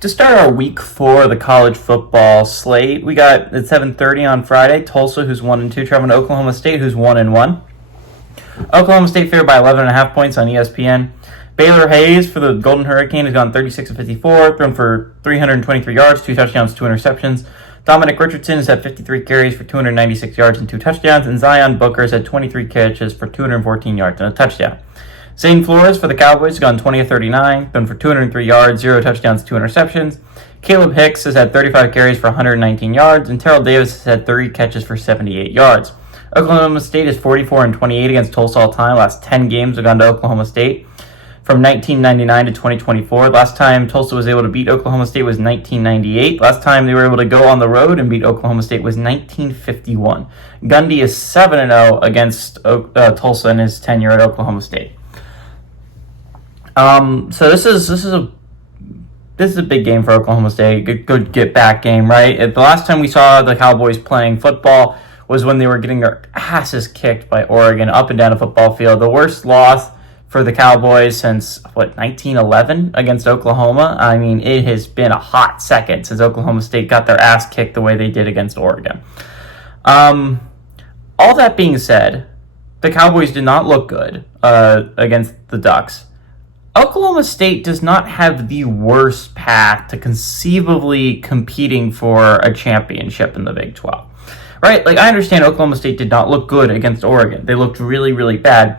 To start our week 4 of the college football slate, we got at 7:30 on Friday, Tulsa, who's 1-2, traveling to Oklahoma State, who's 1-1. Oklahoma State favored by 11.5 points on ESPN. Baylor Hayes for the Golden Hurricane has gone 36 of 54, thrown for 323 yards, 2 touchdowns, 2 interceptions. Dominic Richardson has had 53 carries for 296 yards and 2 touchdowns, and Zion Booker has had 23 catches for 214 yards and a touchdown. Zane Flores for the Cowboys has gone 20 of 39, thrown for 203 yards, 0 touchdowns, 2 interceptions. Caleb Hicks has had 35 carries for 119 yards, and Terrell Davis has had 30 catches for 78 yards. Oklahoma State is 44-28 against Tulsa all time. Last 10 games have gone to Oklahoma State from 1999 to 2024. Last time Tulsa was able to beat Oklahoma State was 1998. Last time they were able to go on the road and beat Oklahoma State was 1951. Gundy is 7-0 against Tulsa in his tenure at Oklahoma State. So this is a big game for Oklahoma State. Good get back game, right? The last time we saw the Cowboys playing football was when they were getting their asses kicked by Oregon up and down a football field. The worst loss for the Cowboys since 1911 against Oklahoma. I mean, it has been a hot second since Oklahoma State got their ass kicked the way they did against Oregon. All that being said, the Cowboys did not look good against the Ducks. Oklahoma State does not have the worst path to conceivably competing for a championship in the Big 12. Right? Like, I understand Oklahoma State did not look good against Oregon. They looked really, really bad.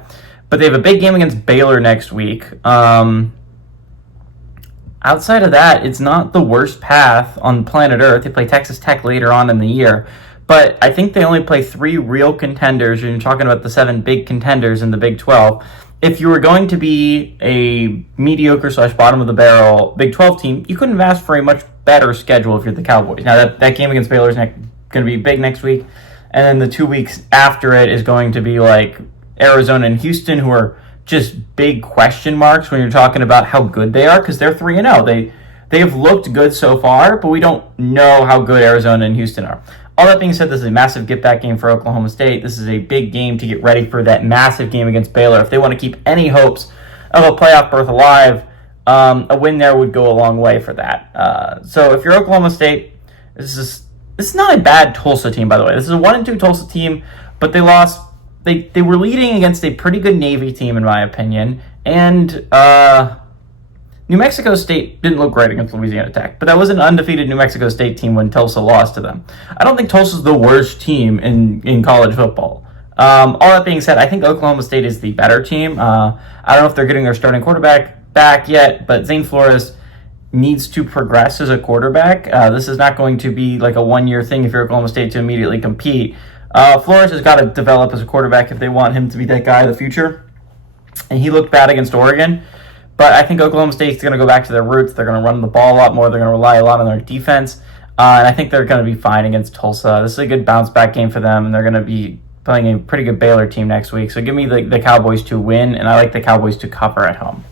But they have a big game against Baylor next week. Outside of that, it's not the worst path on planet Earth. They play Texas Tech later on in the year. But I think they only play 3 real contenders. You're talking about the 7 big contenders in the Big 12. If you were going to be a mediocre / bottom of the barrel Big 12 team, you couldn't have asked for a much better schedule if you're the Cowboys. Now, that game against Baylor is going to be big next week. And then the 2 weeks after it is going to be like Arizona and Houston, who are just big question marks when you're talking about how good they are, because they're 3-0. They have looked good so far, but we don't know how good Arizona and Houston are. All that being said, this is a massive get-back game for Oklahoma State. This is a big game to get ready for that massive game against Baylor. If they want to keep any hopes of a playoff berth alive, a win there would go a long way for that. So if you're Oklahoma State, this is not a bad Tulsa team, by the way. This is a 1-2 Tulsa team, but they lost. They were leading against a pretty good Navy team, in my opinion, and New Mexico State didn't look great against Louisiana Tech, but that was an undefeated New Mexico State team when Tulsa lost to them. I don't think Tulsa's the worst team in college football. All that being said, I think Oklahoma State is the better team. I don't know if they're getting their starting quarterback back yet, but Zane Flores needs to progress as a quarterback. This is not going to be like a one-year thing if you're Oklahoma State to immediately compete. Flores has got to develop as a quarterback if they want him to be that guy of the future. And he looked bad against Oregon. But I think Oklahoma State's going to go back to their roots. They're going to run the ball a lot more. They're going to rely a lot on their defense. And I think they're going to be fine against Tulsa. This is a good bounce-back game for them, and they're going to be playing a pretty good Baylor team next week. So give me the Cowboys to win, and I like the Cowboys to cover at home.